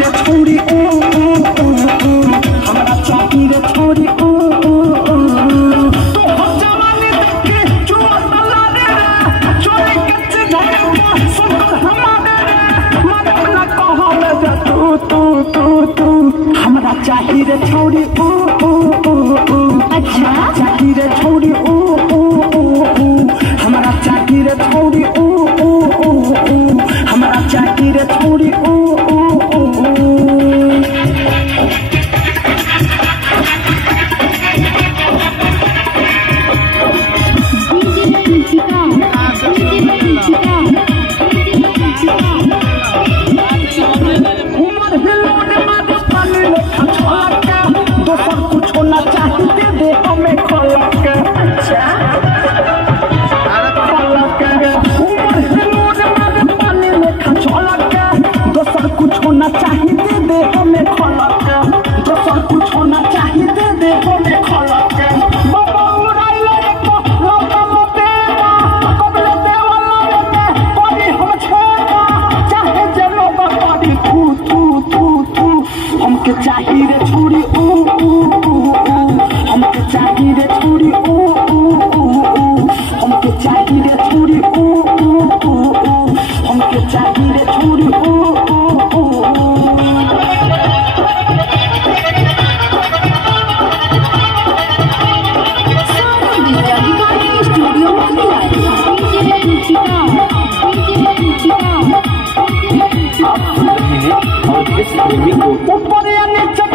रे छोड़ी हमरा चाही रे छोड़ी तो हम जवानी देखे चुआ तला रे चोरी कच्चे घर का सब हमारे मन ना कहो ले जा तू हमरा चाही रे छोड़ी अच्छा चाही रे छोड़ी हमरा चाही रे छोड़ी हमरा चाही रे छोड़ी दोसर कुछ होना चाहिए दे हमें खोलक अच्छा पानी लेखा छोलक दोसर कुछ होना चाहिए दे हमें खोलक दोसर कुछ होना चाहिए दे हमें खोलक बाबा उड़ाई ले को लौटा मोते कबले देवाला के पानी हम छोड़ा चाहे जलो बाड़ी तू हमके चाहिए रे छोड़ी हमके चाहिए रे छोड़ी हमके चाहिए रे छोड़ी हमके चाहिए रे छोड़ी स्टूडियो ऊपर या नीचे